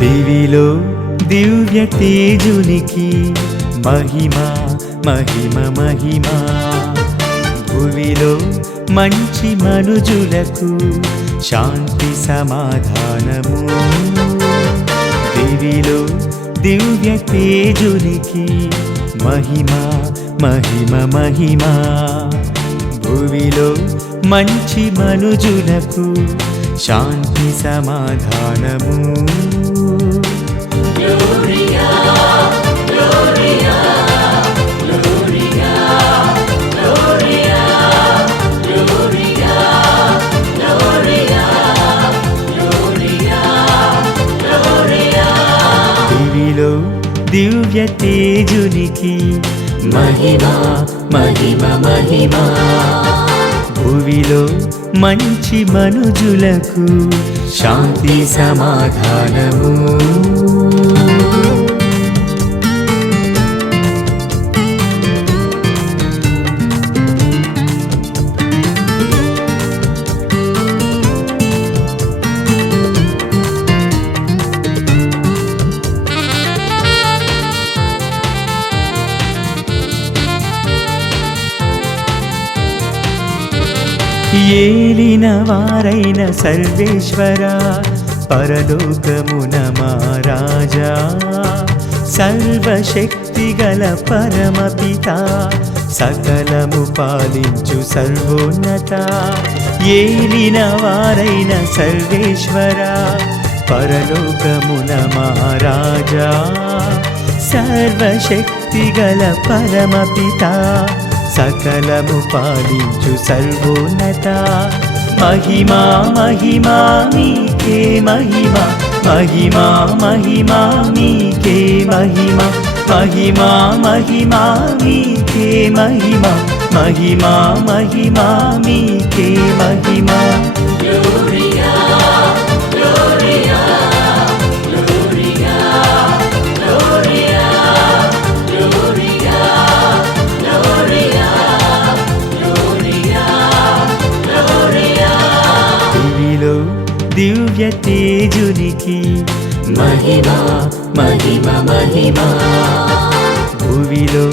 దివిలో దివ్య తేజునికి మహిమ మహిమ మహిమ. భువిలో మంచి మనుజులకు శాంతి సమాధానము. దివిలో దివ్య తేజునికి మహిమ మహిమ మహిమ. భువిలో మంచి మనుజులకు శాంతి సమాధానము. Gloria, Gloria, Gloria, Gloria, Gloria, Gloria, Gloria, Gloria. దివిలో దివ్య తేజునికి మహిమ మహిమ మహిమ. భువిలో మంచి మనుజులకు శాంతి సమాధానము. ఏలిన వారైన సర్వేశ్వర పరలోకమున మహారాజా, సర్వశక్తిగల పరమపిత సకలము పాలించు సర్వోన్నత. ఏలిన వారైన సర్వేశ్వర పరలోకమున మహారాజా, సర్వశక్తిగల పరమపిత సకలము పాలించు సర్వోన్నత. మహిమా మహిమా మీకే మహిమ, మహిమా మహిమా మీకే మహిమ, మహిమా మహిమా మీకే మహిమ, మహిమా మహిమా మీకే మహిమ. Gloria, Gloria, Gloria, Gloria, Gloria, Gloria, Gloria, Gloria. దివిలో దివ్య తేజునికి మహిమ మహిమ మహిమ. భువిలో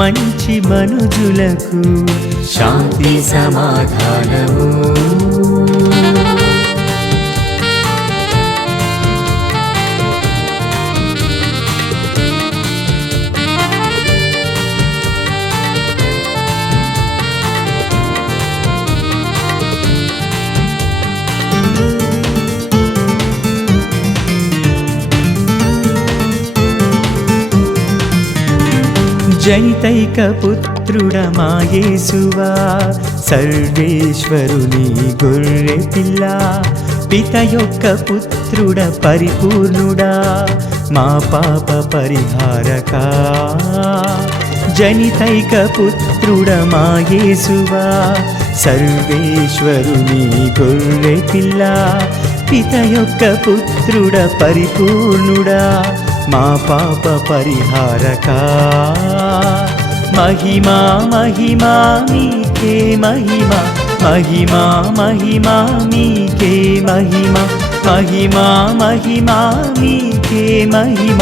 మంచి మనుజులకు శాంతి సమాధానము. జనితైక పుత్రుడ మా యేసువా, సర్వేశ్వరుని గొర్రె పిల్ల, పిత యొక్క పుత్రుడ పరిపూర్ణుడా, మా పాప పరిహారక. జనితైక పుత్రుడ మా యేసువా, సర్వేశ్వరుని గొర్రె పిల్ల, పిత యొక్క పుత్రుడ పరిపూర్ణుడా, మా పాప పరిహారక. మహిమా మహిమా మీకే మహిమ, మహిమా మహిమా మీకే మహిమ, మహిమా మహిమా మీకే మహిమ,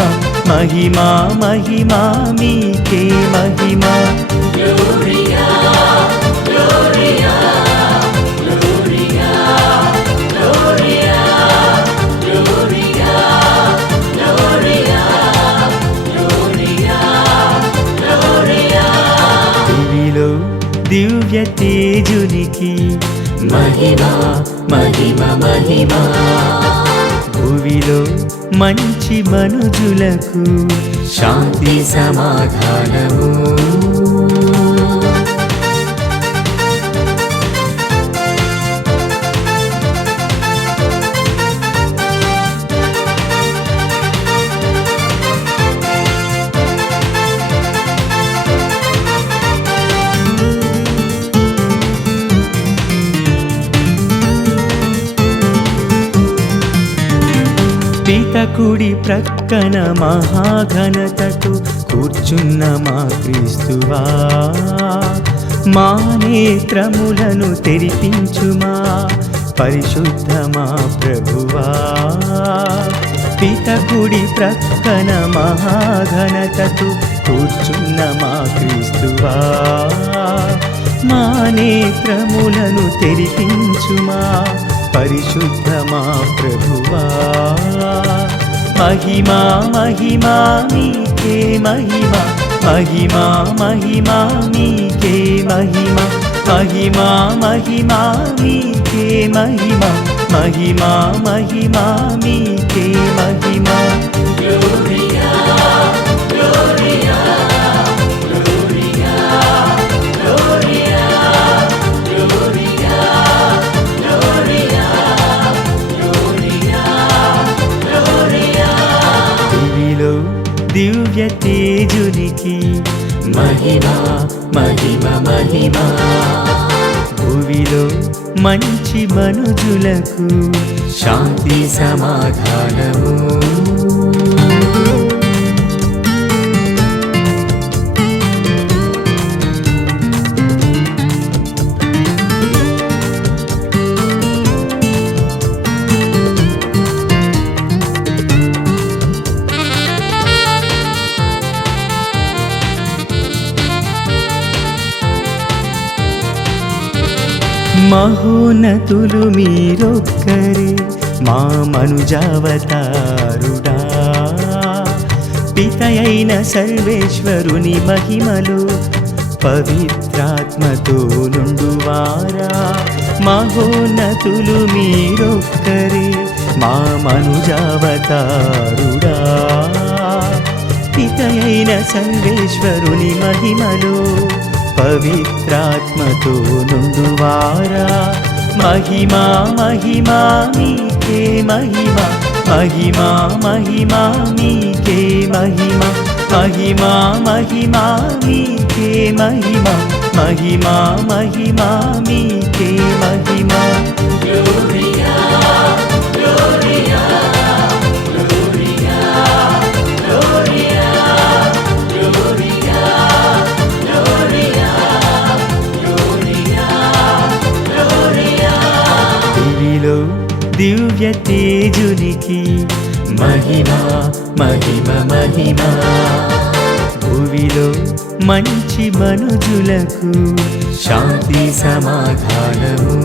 మహిమా మహిమా మీకే మహిమ. Gloria, Gloria, Gloria, Gloria, Gloria, Gloria, Gloria, Gloria. దివిలో దివ్య తేజునికి మహిమ మహిమ మహిమ. భువిలో మంచి మనుజులకు శాంతి సమాధానము. పిత కుడి ప్రక్కన మహాఘనతకు కూర్చున్న మా క్రీస్తువా, మా నేత్రములను తెరిపించుమా పరిశుద్ధ మా ప్రభువా. పితకుడి ప్రక్కన మహాఘనతకు కూర్చున్న మా క్రీస్తువా, మా నేత్రములను తెరిపించుమా పరిశుద్ధ మా ప్రభువా. మహిమా మహిమా నీకే మహిమా, మహిమా మహిమా నీకే మహిమా, మహిమా మహిమా నీకే మహిమా, మహిమా మహిమా నీకే మహిమా. Gloria, Gloria, Gloria, Gloria, Gloria, Gloria, Gloria, Gloria. దివిలో దివ్య తేజునికి మహిమా మహిమ మహిమా, భువిలో మంచి మనుజులకు శాంతి సమాధానము. మహోన్నతులు మీరొక్కరే మా మనుజావతారుడా, పితయైన సర్వేశ్వరుని మహిమలు పవిత్రాత్మతో నుండువారా. మహోన్నతులు మీరొక్కరే మా మనుజావతారుడా, పితయైన సర్వేశ్వరుని మహిమలు పవిత్రాత్మతో నుండువారా. మహిమా మహిమా నీకే మహిమా, మహిమా మహిమా నీకే మహిమా, మహిమా మహిమా నీకే మహిమా, మహిమా మహిమా నీకే మహిమా. Gloria, Gloria, Gloria, Gloria, Gloria, Gloria, Gloria, Gloria. దివిలో దివ్య తేజునికి మహిమా మహిమ మహిమా, భువిలో మంచి మనుజులకు శాంతి సమాధానము.